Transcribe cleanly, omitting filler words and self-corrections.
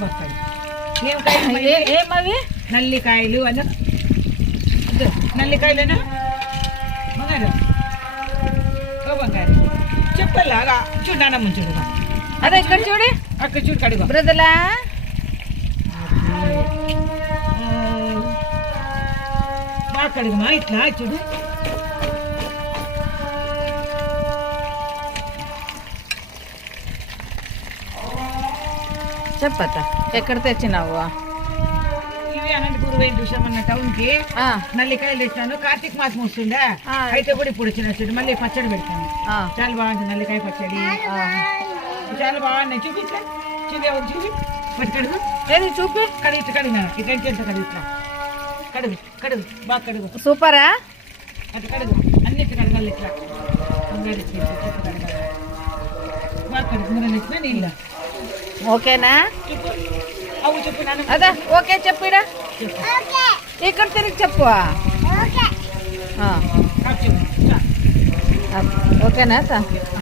బక్కడి ఏం కాయలు ఏమవి నల్లికాయలు అన్న నల్లికాయలేనా బంగారు ఓ బంగారు చెప్పలాగా చూడు నానమ్మ చూడు అదే ఇక్కడ చూడు అక్కడ చూడు కడుగు బ్రదలా బాగా కడుగుమా ఇట్లా చూడు చెప్పత్త ఎక్కడ తెచ్చినావు ఇవి అనంతపూర్ పోయిన చూసామన్న టౌన్కి నల్లికాయలు తెచ్చాను కార్తీక మాసం వస్తుందా అయితే కూడా ఇప్పుడు వచ్చిన చూడు మళ్ళీ పచ్చడి పెడతాను చాలా బాగుంది నల్లికాయ పచ్చడి చాలా బాగున్నాయి చూపించా చూపి ఎవరు చూపి పట్టి కడుగు ఏది చూపి కడుగు ఇట్లా కడిగినా ఇట్లా ఎంత కడుగు ఇట్లా కడుగు కడుగు బాగా కడుగు సూపరా అట్లా కడుగు అన్నిటి కడగాలి ఇట్లా బాగా కడుగు మూడు ఇచ్చిన నీళ్ళ ఓకేనా చెప్పు అవు చెప్పు నాన్న అదా ఓకే చెప్పిడా ఇక్కడ తిరిగి చెప్పు చెప్పు ఓకేనా